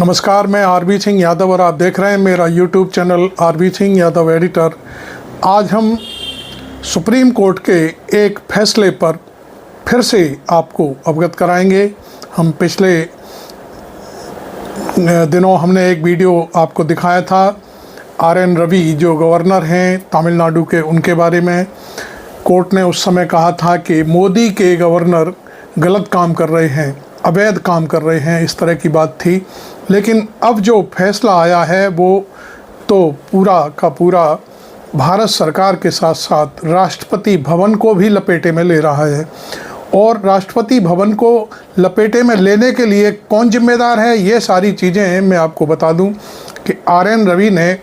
नमस्कार, मैं आरबी सिंह यादव और आप देख रहे हैं मेरा YouTube channel RB Singh Yadav editor. आज हम सुप्रीम कोर्ट के एक फैसले पर फिर से आपको अवगत कराएंगे। हम पिछले दिनों हमने एक वीडियो आपको दिखाया था आर.एन. रवि जो गवर्नर हैं तमिलनाडु के, उनके बारे में। कोर्ट ने उस समय कहा था कि मोदी के गवर्नर गलत काम कर रहे हैं, अवैध काम कर रहे हैं, इस तरह की बात थी। लेकिन अब जो फैसला आया है वो तो पूरा का पूरा भारत सरकार के साथ साथ राष्ट्रपति भवन को भी लपेटे में ले रहा है। और राष्ट्रपति भवन को लपेटे में लेने के लिए कौन जिम्मेदार है, ये सारी चीज़ें मैं आपको बता दूं कि आर.एन. रवि ने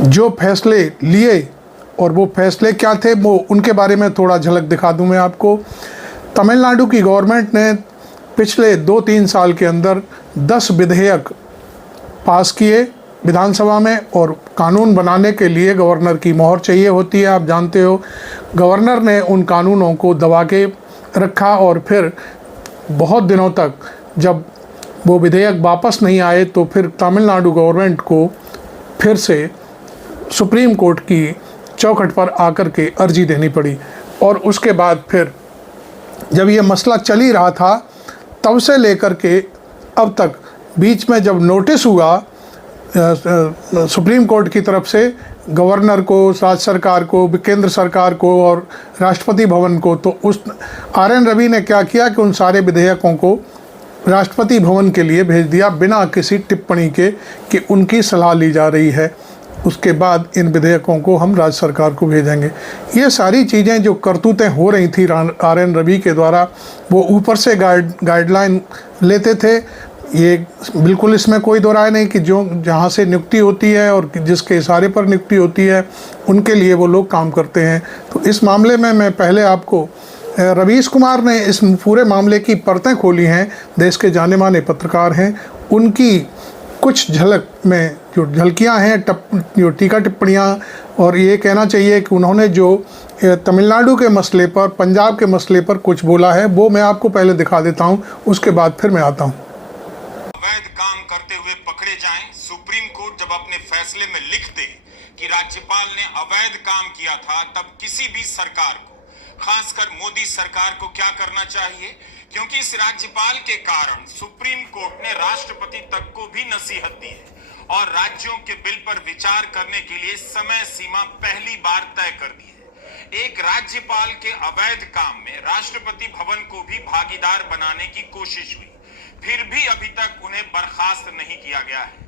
जो फैसले लिए और वो फैसले क्या थे, वो उनके बारे में थोड़ा झलक दिखा दूं मैं आपको। तमिलनाडु की गवर्नमेंट ने पिछले 2-3 साल के अंदर 10 विधेयक पास किए विधानसभा में, और कानून बनाने के लिए गवर्नर की मोहर चाहिए होती है, आप जानते हो। गवर्नर ने उन कानूनों को दबा के रखा और फिर बहुत दिनों तक जब वो विधेयक वापस नहीं आए तो फिर तमिलनाडु गवर्नमेंट को फिर से सुप्रीम कोर्ट की चौखट पर आकर के अर्जी देनी पड़ी। और उसके बाद फिर जब ये मसला चल ही रहा था तब से लेकर के अब तक, बीच में जब नोटिस हुआ सुप्रीम कोर्ट की तरफ से गवर्नर को, राज्य सरकार को, केंद्र सरकार को और राष्ट्रपति भवन को, तो उस आर.एन. रवि ने क्या किया कि उन सारे विधेयकों को राष्ट्रपति भवन के लिए भेज दिया बिना किसी टिप्पणी के कि उनकी सलाह ली जा रही है। उसके बाद इन विधेयकों को हम राज्य सरकार को भेजेंगे। ये सारी चीज़ें जो करतूतें हो रही थी आर.एन. रवि के द्वारा, वो ऊपर से गाइडलाइन लेते थे। ये बिल्कुल इसमें कोई दो राय नहीं कि जो जहाँ से नियुक्ति होती है और जिसके इशारे पर नियुक्ति होती है उनके लिए वो लोग काम करते हैं। तो इस मामले में मैं पहले आपको रवीश कुमार ने इस पूरे मामले की परतें खोली हैं, देश के जाने माने पत्रकार हैं, उनकी कुछ झलक में जो झलकियां हैं, जो टीका टिप्पणियां, और ये कहना चाहिए कि उन्होंने जो तमिलनाडु के मसले पर, पंजाब के मसले पर कुछ बोला है, वो मैं आपको पहले दिखा देता हूं, उसके बाद फिर मैं आता हूं। अवैध काम करते हुए पकड़े जाएं, सुप्रीम कोर्ट जब अपने फैसले में लिख दे कि राज्यपाल ने अवैध काम किया था, तब किसी भी सरकार को, खासकर मोदी सरकार को क्या करना चाहिए? क्योंकि इस राज्यपाल के कारण सुप्रीम कोर्ट ने राष्ट्रपति तक को भी नसीहत दी है और राज्यों के बिल पर विचार करने के लिए समय सीमा पहली बार तय कर दी है। एक राज्यपाल के अवैध काम में राष्ट्रपति भवन को भी भागीदार बनाने की कोशिश हुई, फिर भी अभी तक उन्हें बर्खास्त नहीं किया गया है।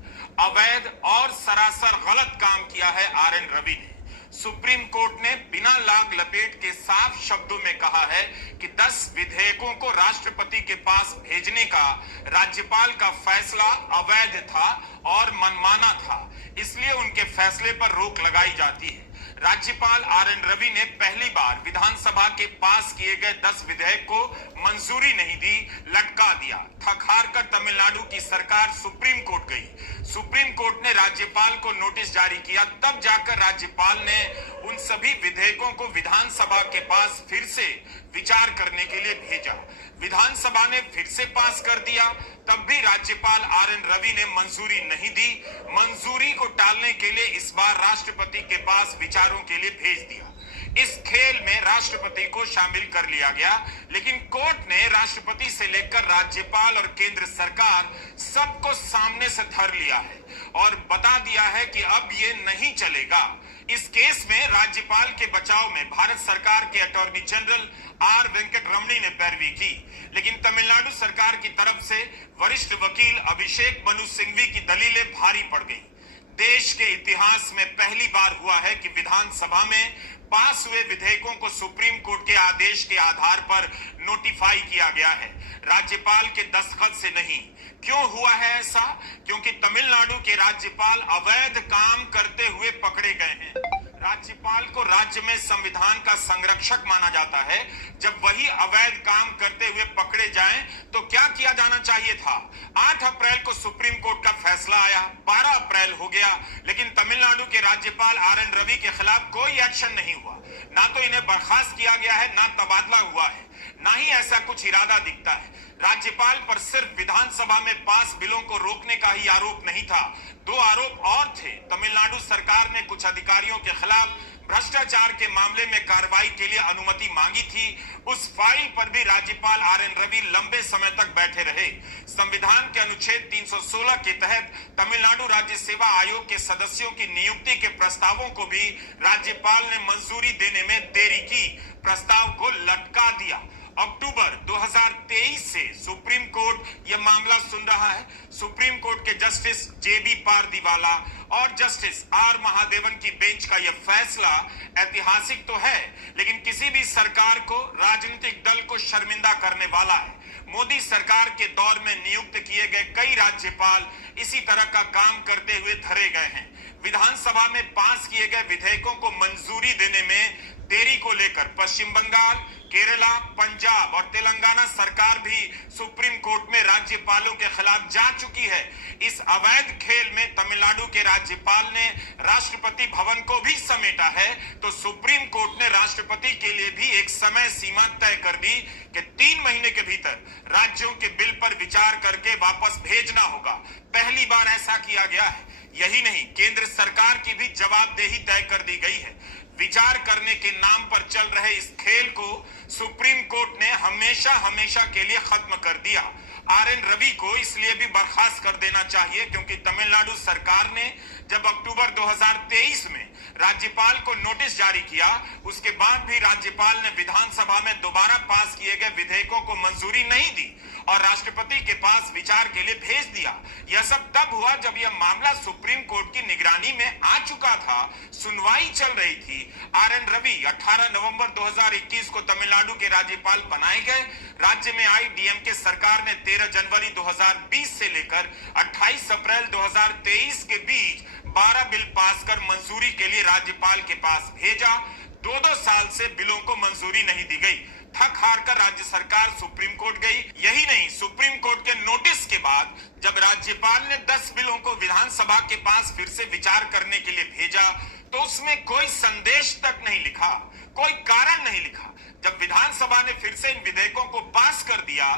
अवैध और सरासर गलत काम किया है आर.एन. रवि ने। सुप्रीम कोर्ट ने बिना लाग लपेट के साफ शब्दों में कहा है कि 10 विधेयकों को राष्ट्रपति के पास भेजने का राज्यपाल का फैसला अवैध था और मनमाना था, इसलिए उनके फैसले पर रोक लगाई जाती है। राज्यपाल आर.एन. रवि ने पहली बार विधानसभा के पास किए गए 10 विधेयक को मंजूरी नहीं दी, लटका दिया। थक हार कर तमिलनाडु की सरकार सुप्रीम कोर्ट गई। सुप्रीम कोर्ट ने राज्यपाल को नोटिस जारी किया, तब जाकर राज्यपाल ने उन सभी विधेयकों को विधानसभा के पास फिर से विचार करने के लिए भेजा। विधानसभा ने फिर से पास कर दिया, तब भी राज्यपाल आर.एन. रवि ने मंजूरी नहीं दी। मंजूरी को टालने के लिए इस बार राष्ट्रपति के पास विचारों के लिए भेज दिया। इस खेल में राष्ट्रपति को शामिल कर लिया गया, लेकिन कोर्ट ने राष्ट्रपति से लेकर राज्यपाल और केंद्र सरकार सबको सामने से धर लिया है और बता दिया है कि अब ये नहीं चलेगा। इस केस में राज्यपाल के बचाव में भारत सरकार के अटॉर्नी जनरल आर. वेंकट रमणी ने पैरवी की, लेकिन तमिलनाडु सरकार की तरफ से वरिष्ठ वकील अभिषेक मनु सिंघवी की दलीलें भारी पड़ गईं। देश के इतिहास में पहली बार हुआ है कि विधानसभा में पास हुए विधेयकों को सुप्रीम कोर्ट के आदेश के आधार पर नोटिफाई किया गया है, राज्यपाल के दस्तखत से नहीं। क्यों हुआ है ऐसा? क्योंकि तमिलनाडु के राज्यपाल अवैध काम करते हुए पकड़े गए हैं। राज्यपाल को राज्य में संविधान का संरक्षक माना जाता है। जब वही अवैध काम करते हुए पकड़े जाएं, तो क्या किया जाना चाहिए था? 8 अप्रैल को सुप्रीम कोर्ट का फैसला आया, 12 अप्रैल हो गया, लेकिन तमिलनाडु के राज्यपाल आर.एन. रवि के खिलाफ कोई एक्शन नहीं हुआ। ना तो इन्हें बर्खास्त किया गया है, ना तबादला हुआ है, ना ही ऐसा कुछ इरादा दिखता है। राज्यपाल पर सिर्फ विधानसभा में पास बिलों को रोकने का ही आरोप नहीं था, दो आरोप और थे। तमिलनाडु सरकार ने कुछ अधिकारियों के खिलाफ भ्रष्टाचार के मामले में कार्रवाई के लिए अनुमति मांगी थी। उस फाइल पर भी राज्यपाल आरएन रवि लंबे समय तक बैठे रहे। संविधान के अनुच्छेद 316 के तहत तमिलनाडु राज्य सेवा आयोग के सदस्यों की नियुक्ति के प्रस्तावों को भी राज्यपाल ने मंजूरी देने में देरी की, प्रस्ताव को लटका दिया। अक्टूबर 2023 से सुप्रीम कोर्ट यह मामला सुन रहा है। सुप्रीम कोर्ट के जस्टिस जेबी पारदीवाला और जस्टिस आर महादेवन की बेंच का यह फैसला ऐतिहासिक तो है, लेकिन किसी भी सरकार को, राजनीतिक दल को शर्मिंदा करने वाला है। मोदी सरकार के दौर में नियुक्त किए गए कई राज्यपाल इसी तरह का काम करते हुए धरे गए हैं। विधानसभा में पास किए गए विधेयकों को मंजूरी देने में देरी को लेकर पश्चिम बंगाल, केरला, पंजाब और तेलंगाना सरकार भी सुप्रीम कोर्ट में राज्यपालों के खिलाफ जा चुकी है। इस अवैध खेल में तमिलनाडु के राज्यपाल ने राष्ट्रपति भवन को भी समेटा है, तो सुप्रीम कोर्ट ने राष्ट्रपति के लिए भी एक समय सीमा तय कर दी कि 3 महीने के भीतर राज्यों के बिल पर विचार करके वापस भेजना होगा। पहली बार ऐसा किया गया है। यही नहीं, केंद्र सरकार की भी जवाबदेही तय कर दी गई है। विचार करने के नाम पर चल रहे इस खेल को सुप्रीम कोर्ट ने हमेशा हमेशा के लिए खत्म कर दिया। आरएन रवि को इसलिए भी बर्खास्त कर देना चाहिए क्योंकि तमिलनाडु सरकार ने जब अक्टूबर 2023 में राज्यपाल को नोटिस जारी किया, उसके बाद भी राज्यपाल ने विधानसभा में दोबारा पास किए गए विधेयकों को मंजूरी नहीं दी और राष्ट्रपति के पास विचार के लिए भेज दिया। यह सब तब हुआ जब यह मामला सुप्रीम कोर्ट की निगरानी में आ चुका था, सुनवाई चल रही थी। आरएन रवि 18 नवंबर 2021 को तमिलनाडु के राज्यपाल बनाए गए। राज्य में आई डीएमके सरकार ने 13 जनवरी 2020 से लेकर 28 अप्रैल 2023 के बीच 12 बिल पास कर मंजूरी के लिए राज्यपाल के पास भेजा। 2-2 साल से बिलों को मंजूरी नहीं दी गई। थक हार कर राज्य सरकार सुप्रीम कोर्ट गई। यही नहीं, सुप्रीम कोर्ट के नोटिस के बाद जब राज्यपाल ने 10 बिलों को विधानसभा के पास फिर से विचार करने के लिए भेजा, तो उसमें कोई संदेश तक नहीं लिखा, कोई कारण नहीं लिखा। जब विधानसभा ने फिर से इन विधेयकों को पास कर दिया,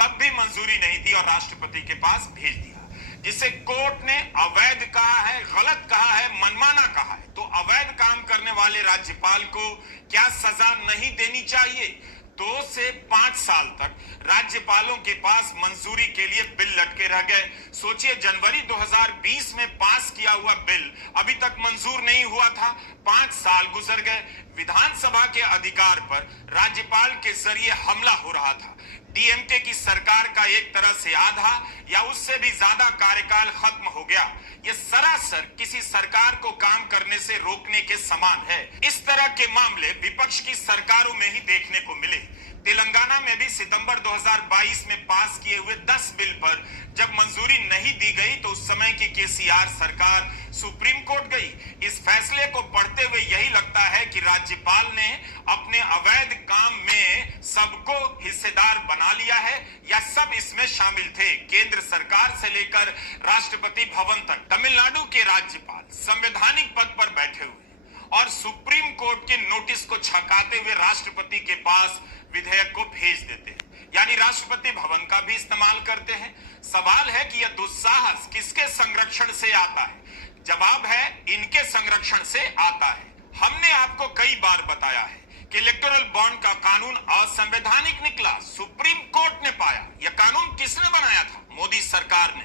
तब भी मंजूरी नहीं दी और राष्ट्रपति के पास भेज दिया, जिसे कोर्ट ने अवैध कहा है, गलत कहा है, मनमाना कहा है। तो अवैध काम करने वाले राज्यपाल को क्या सजा नहीं देनी चाहिए? 2 से 5 साल तक राज्यपालों के पास मंजूरी के लिए बिल लटके रह गए। सोचिए, जनवरी 2020 में पास किया हुआ बिल अभी तक मंजूर नहीं हुआ था। 5 साल गुजर गए। विधानसभा के अधिकार पर राज्यपाल के जरिए हमला हो रहा था। डीएमके की सरकार का एक तरह से आधा या उससे भी ज्यादा कार्यकाल खत्म हो गया। यह सरासर किसी सरकार को काम करने से रोकने के समान है। इस तरह के मामले विपक्ष की सरकारों में ही देखने को मिले। तेलंगाना में भी सितंबर 2022 में पास किए हुए 10 बिल पर जब मंजूरी नहीं दी गई, तो उस समय की केसीआर सरकार सुप्रीम कोर्ट गई। इस फैसले को पढ़ते हुए यही लगता है कि राज्यपाल ने अपने अवैध काम में सबको हिस्सेदार बना लिया है, या सब इसमें शामिल थे, केंद्र सरकार से लेकर राष्ट्रपति भवन तक। तमिलनाडु के राज्यपाल संवैधानिक पद पर बैठे हुए और सुप्रीम कोर्ट के नोटिस को छकाते हुए राष्ट्रपति के पास विधेयक को भेज देते हैं, यानी राष्ट्रपति भवन का भी इस्तेमाल करते हैं। सवाल है कि यह दुस्साहस किसके संरक्षण से आता है? जवाब है, इनके संरक्षण से आता है। हमने आपको कई बार बताया है कि इलेक्टोरल बॉन्ड का कानून असंवैधानिक निकला। सुप्रीम कोर्ट ने पाया। यह कानून किसने बनाया था? मोदी सरकार ने।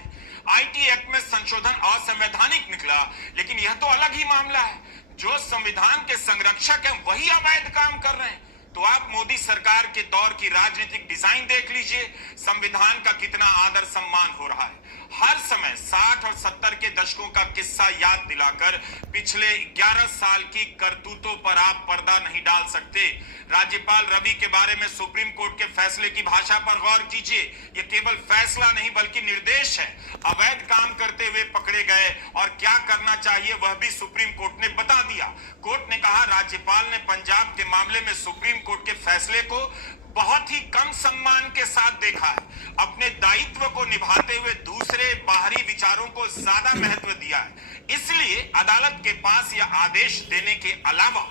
आईटी एक्ट में संशोधन असंवैधानिक निकला, लेकिन यह तो अलग ही मामला है। जो संविधान के संरक्षक हैं वही अवैध काम कर रहे हैं। तो आप मोदी सरकार के दौर की राजनीतिक डिजाइन देख लीजिए, संविधान का कितना आदर सम्मान हो रहा है। हर समय 60 और 70 के दशकों का किस्सा याद दिलाकर पिछले 11 साल की करतूतों पर आप पर्दा नहीं डाल सकते। राज्यपाल रवि के बारे में सुप्रीम कोर्ट के फैसले की भाषा पर गौर कीजिए। यह केवल फैसला नहीं बल्कि निर्देश है। अवैध काम करते हुए पकड़े गए और क्या करना चाहिए वह भी सुप्रीम कोर्ट ने बता दिया। कोर्ट ने कहा, राज्यपाल ने पंजाब के मामले में सुप्रीम कोर्ट के फैसले को बहुत ही कम सम्मान के साथ देखा है। अपने दायित्व को निभाते हुए दूसरे बाहरी विचारों को ज्यादा महत्व दिया है। इसलिए अदालत के पास यह आदेश देने के अलावा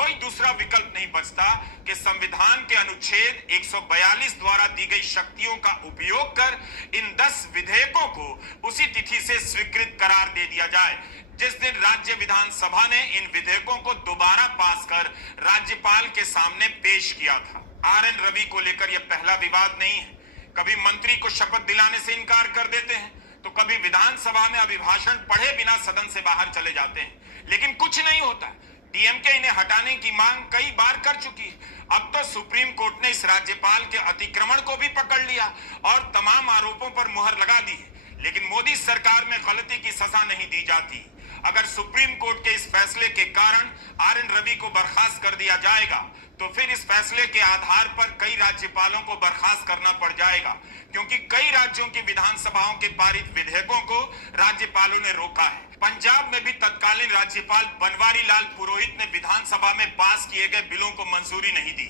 कोई दूसरा विकल्प नहीं बचता कि संविधान के अनुच्छेद 142 द्वारा दी गई शक्तियों का उपयोग कर इन 10 विधेयकों को उसी तिथि से स्वीकृत करार दे दिया जाए जिस दिन राज्य विधानसभा ने इन विधेयकों को दोबारा पास कर राज्यपाल के सामने पेश किया था। आरएन रवि को लेकर यह पहला विवाद नहीं है। कभी मंत्री को शपथ दिलाने से इनकार कर देते हैं तो कभी विधानसभा में अभिभाषण पढ़े बिना सदन से बाहर चले जाते हैं, लेकिन कुछ नहीं होता। डीएमके इन्हें हटाने की मांग कई बार कर चुकी है। अब तो सुप्रीम कोर्ट ने इस राज्यपाल के अतिक्रमण को भी पकड़ लिया और तमाम आरोपों पर मुहर लगा दी है, लेकिन मोदी सरकार में गलती की सजा नहीं दी जाती। अगर सुप्रीम कोर्ट के इस फैसले के कारण आरएन रवि को बर्खास्त कर दिया जाएगा तो फिर इस फैसले के आधार पर कई राज्यपालों को बर्खास्त करना पड़ जाएगा, क्योंकि कई राज्यों की विधानसभाओं के पारित विधेयकों को राज्यपालों ने रोका है। पंजाब में भी तत्कालीन राज्यपाल बनवारी लाल पुरोहित ने विधानसभा में पास किए गए बिलों को मंजूरी नहीं दी।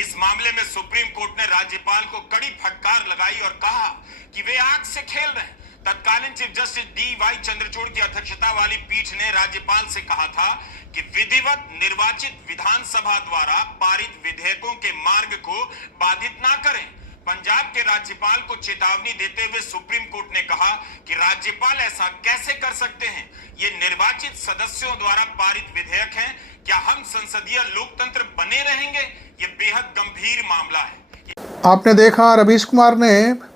इस मामले में सुप्रीम कोर्ट ने राज्यपाल को कड़ी फटकार लगाई और कहा कि वे आग से खेल रहे हैं। तत्कालीन चीफ जस्टिस डी.वाई. चंद्रचूड़ की अध्यक्षता वाली पीठ ने राज्यपाल से कहा था कि विधिवत निर्वाचित विधानसभा द्वारा पारित विधेयकों के मार्ग को बाधित ना करें। पंजाब के राज्यपाल को चेतावनी देते हुए सुप्रीम कोर्ट ने कहा कि राज्यपाल ऐसा कैसे कर सकते हैं, ये निर्वाचित सदस्यों द्वारा पारित विधेयक हैं, क्या हम संसदीय लोकतंत्र बने रहेंगे? ये बेहद गंभीर मामला है। आपने देखा रवीश कुमार ने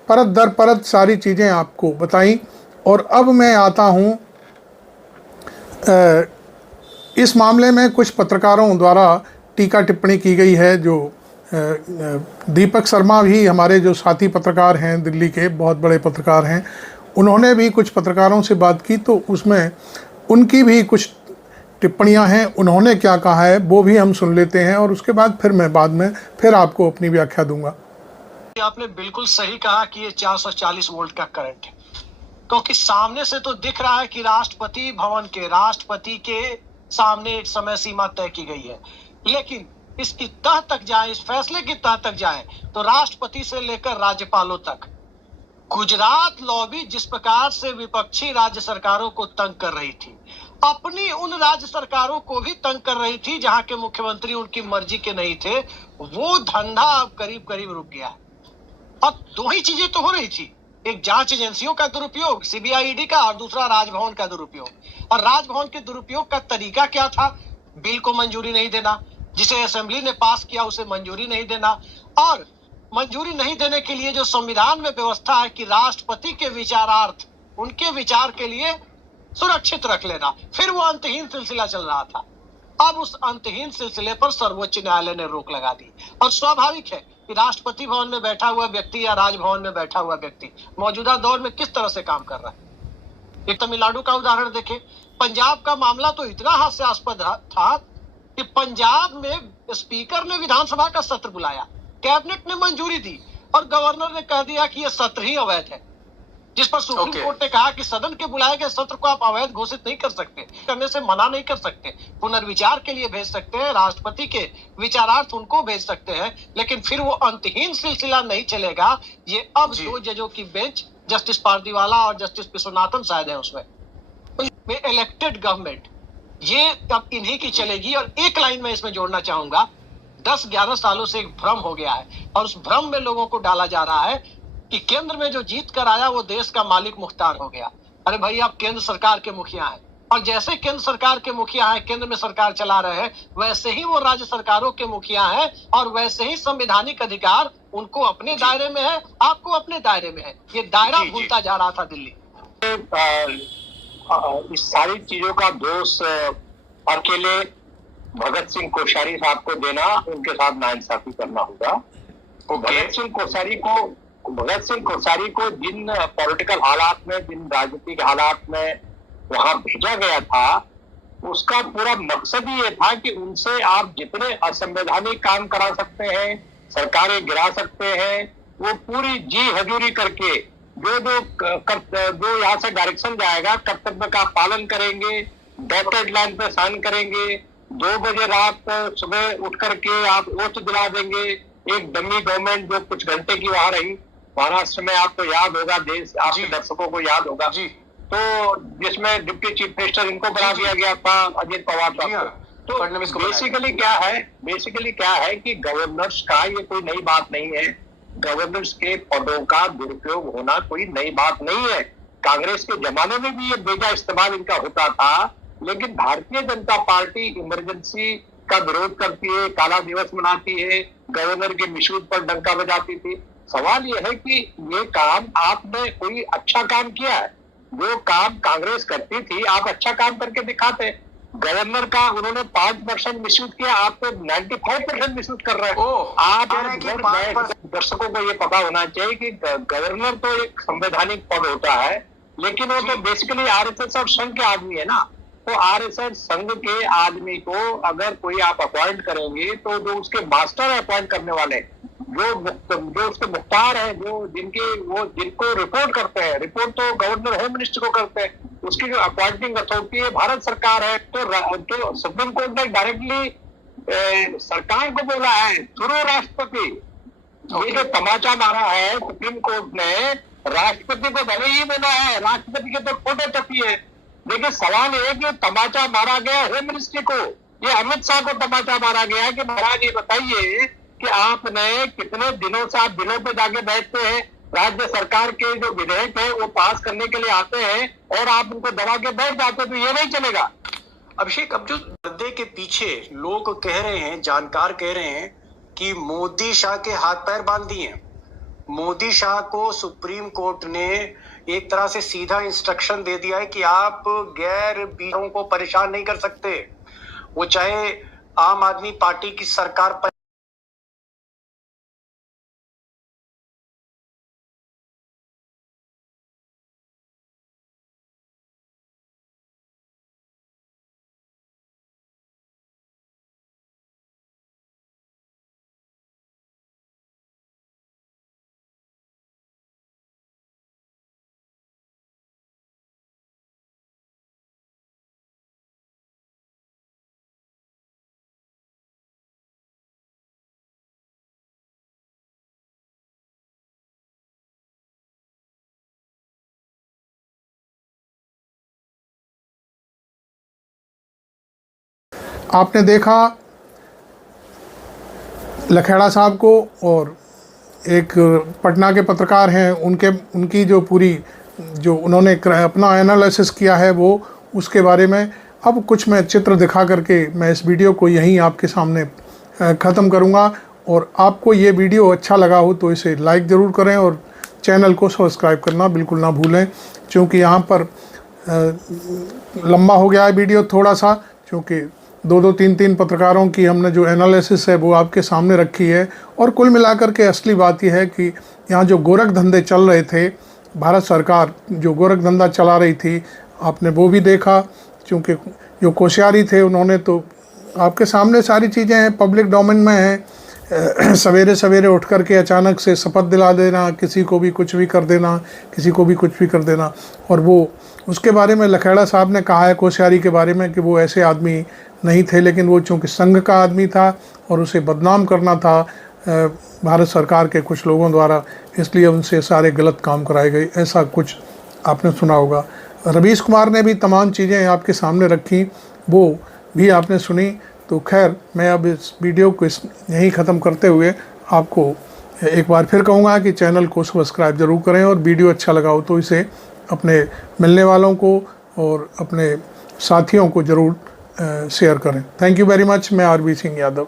परत दर परत सारी चीज़ें आपको बताई और अब मैं आता हूँ इस मामले में कुछ पत्रकारों द्वारा टीका टिप्पणी की गई है। जो दीपक शर्मा भी हमारे जो साथी पत्रकार हैं दिल्ली के बहुत बड़े पत्रकार हैं, उन्होंने भी कुछ पत्रकारों से बात की तो उसमें उनकी भी कुछ टिप्पणियां हैं। उन्होंने क्या कहा है वो भी हम सुन लेते हैं और उसके बाद मैं फिर आपको अपनी व्याख्या दूंगा। आपने बिल्कुल सही कहा कि ये 440 वोल्ट का करंट है, क्योंकि सामने से तो दिख रहा है कि राष्ट्रपति भवन के राष्ट्रपति के सामने एक समय सीमा तय की गई है, लेकिन इसकी तह तक जाए, इस फैसले की तह तक जाए तो राष्ट्रपति से लेकर राज्यपालों तक गुजरात लॉबी जिस प्रकार से विपक्षी राज्य सरकारों को तंग कर रही थी, अपनी उन राज्य सरकारों को भी तंग कर रही थी जहां के मुख्यमंत्री उनकी मर्जी के नहीं थे, वो धंधा अब करीब करीब रुक गया है। अब दो ही चीजें तो हो रही थी, एक जांच एजेंसियों का दुरुपयोग सीबीआई ईडी का और दूसरा राजभवन का दुरुपयोग। और राजभवन के दुरुपयोग का तरीका क्या था? बिल को मंजूरी नहीं देना, जिसे असेंबली ने पास किया उसे मंजूरी नहीं देना, और मंजूरी नहीं देने के लिए जो संविधान में व्यवस्था है कि राष्ट्रपति के विचारार्थ उनके विचार के लिए सुरक्षित रख लेना, फिर वो अंतहीन सिलसिला चल रहा था। अब उस अंतहीन सिलसिले पर सर्वोच्च न्यायालय ने रोक लगा दी और स्वाभाविक है कि राष्ट्रपति भवन में बैठा हुआ व्यक्ति या राजभवन में बैठा हुआ व्यक्ति मौजूदा दौर में किस तरह से काम कर रहा है। एक तमिलनाडु का उदाहरण देखें, पंजाब का मामला तो इतना हास्यास्पद था कि पंजाब में स्पीकर ने विधानसभा का सत्र बुलाया, कैबिनेट ने मंजूरी दी और गवर्नर ने कह दिया कि यह सत्र ही अवैध है, जिस पर सुप्रीम कोर्ट ने कहा कि सदन के बुलाए गए सत्र को आप अवैध घोषित नहीं कर सकते, करने से मना नहीं कर सकते, पुनर्विचार के लिए भेज सकते हैं, राष्ट्रपति के विचारार्थ उनको भेज सकते हैं, लेकिन फिर वो अंतहीन सिलसिला नहीं चलेगा। ये अब 2 जजों की बेंच, जस्टिस पारदीवाला और जस्टिस विश्वनाथन शायद है उसमें इलेक्टेड गवर्नमेंट, ये अब इन्हीं की चलेगी। और एक लाइन में इसमें जोड़ना चाहूंगा, 10-11 सालों से एक भ्रम हो गया है और उस भ्रम में लोगों को डाला जा रहा है कि केंद्र में जो जीत कर आया वो देश का मालिक मुख्तार हो गया। अरे भाई, आप केंद्र सरकार के मुखिया हैं और जैसे केंद्र सरकार के मुखिया हैं, केंद्र में सरकार चला रहे हैं, वैसे ही वो राज्य सरकारों के मुखिया हैं और वैसे ही संवैधानिक अधिकार उनको अपने दायरे में है, आपको अपने दायरे में है। ये दायरा भूलता जा रहा था दिल्ली। इस सारी चीजों का दोष अकेले भगत सिंह कोश्यारी साहब को देना, उनके साथ नाइंसाफी करना होगा। तो भगत सिंह कोश्यारी को जिन पॉलिटिकल हालात में, जिन राजनीतिक हालात में वहां भेजा गया था, उसका पूरा मकसद ही ये था कि उनसे आप जितने असंवैधानिक काम करा सकते हैं, सरकारें गिरा सकते हैं, वो पूरी जी हजूरी करके जो यहाँ से डायरेक्शन जाएगा कर्तव्य का पालन करेंगे, डॉटेड लाइन पे साइन करेंगे, 2 बजे रात सुबह उठ करके आप वोट दिला देंगे। एक डमी गवर्नमेंट जो कुछ घंटे की वहां रही महाराष्ट्र में, आपको याद होगा, देश आपके दर्शकों को याद होगा, तो जिसमें डिप्टी चीफ मिनिस्टर इनको बना दिया गया था, अजित पवार साहब। तो फडणवीस को बेसिकली क्या है कि गवर्नर्स का ये कोई नई बात नहीं है। गवर्नर्स के पदों का दुरुपयोग होना कोई नई बात नहीं है। कांग्रेस के जमाने में भी ये बेजा इस्तेमाल इनका होता था, लेकिन भारतीय जनता पार्टी इमरजेंसी का विरोध करती है, काला दिवस मनाती है, गवर्नर के मिशूद पर डंका बजाती थी। सवाल ये है कि ये काम आपने कोई अच्छा काम किया है? जो काम कांग्रेस करती थी आप अच्छा काम करके दिखाते। गवर्नर का उन्होंने 5% मिसयूज किया, आप तो 95% मिसयूज कर रहे हो। आप दर्शकों को ये पता होना चाहिए कि गवर्नर तो एक संवैधानिक पद होता है, लेकिन वो तो बेसिकली आरएसएस और संघ के आदमी है ना। तो आरएसएस संघ के आदमी को अगर कोई आप अपॉइंट करेंगे तो जो उसके मास्टर अपॉइंट करने वाले, जो उसके मुख्तार है, जिनको रिपोर्ट करते हैं, रिपोर्ट तो गवर्नर होम मिनिस्टर को करते हैं, उसकी जो अपॉइंटिंग अथॉरिटी है भारत सरकार है। तो सुप्रीम कोर्ट ने डायरेक्टली सरकार को बोला है थ्रू राष्ट्रपति। ये जो तमाचा मारा है सुप्रीम कोर्ट ने, राष्ट्रपति को भले ही बोला है, राष्ट्रपति के तो फोटो छपी है, लेकिन सवाल ये है कि तमाचा मारा गया होम मिनिस्ट्री को। ये अमित शाह को तमाचा मारा गया है कि महाराज ये बताइए कि आपने कितने दिनों से आप दिनों पे जाके बैठते हैं, राज्य सरकार के जो विधेयक है वो पास करने के लिए आते हैं और आप उनको दबा के बैठ जाते हैं, तो ये नहीं चलेगा। अभिषेक, अब जो पर्दे के पीछे लोग कह रहे हैं, जानकार कह रहे हैं कि मोदी शाह के हाथ पैर बांध दिए। मोदी शाह को सुप्रीम कोर्ट ने एक तरह से सीधा इंस्ट्रक्शन दे दिया है कि आप गैर बीमारों को परेशान नहीं कर सकते, वो चाहे आम आदमी पार्टी की सरकार पर आपने देखा लखेड़ा साहब को, और एक पटना के पत्रकार हैं उनकी जो पूरी जो उन्होंने अपना एनालिसिस किया है वो उसके बारे में। अब कुछ मैं चित्र दिखा करके मैं इस वीडियो को यहीं आपके सामने ख़त्म करूंगा। और आपको ये वीडियो अच्छा लगा हो तो इसे लाइक ज़रूर करें और चैनल को सब्सक्राइब करना बिल्कुल ना भूलें, क्योंकि यहाँ पर लंबा हो गया है वीडियो थोड़ा सा, क्योंकि 2-3 पत्रकारों की हमने जो एनालिसिस है वो आपके सामने रखी है। और कुल मिलाकर के असली बात यह है कि यहाँ जो गोरख धंधे चल रहे थे, भारत सरकार जो गोरख धंधा चला रही थी, आपने वो भी देखा, क्योंकि जो कोश्यारी थे उन्होंने तो आपके सामने सारी चीज़ें हैं, पब्लिक डोमेन में हैं। सवेरे सवेरे उठ कर के अचानक से शपथ दिला देना, किसी को भी कुछ भी कर देना, किसी को भी कुछ भी कर देना। और वो उसके बारे में लखेड़ा साहब ने कहा है कोश्यारी के बारे में कि वो ऐसे आदमी नहीं थे, लेकिन वो चूँकि संघ का आदमी था और उसे बदनाम करना था भारत सरकार के कुछ लोगों द्वारा, इसलिए उनसे सारे गलत काम कराए गए, ऐसा कुछ आपने सुना होगा। रवीश कुमार ने भी तमाम चीज़ें आपके सामने रखी, वो भी आपने सुनी। तो खैर, मैं अब इस वीडियो को यहीं ख़त्म करते हुए आपको एक बार फिर कहूँगा कि चैनल को सब्सक्राइब ज़रूर करें, और वीडियो अच्छा लगा हो तो इसे अपने मिलने वालों को और अपने साथियों को ज़रूर शेयर करें। Thank you very much. मैं आरबी सिंह यादव।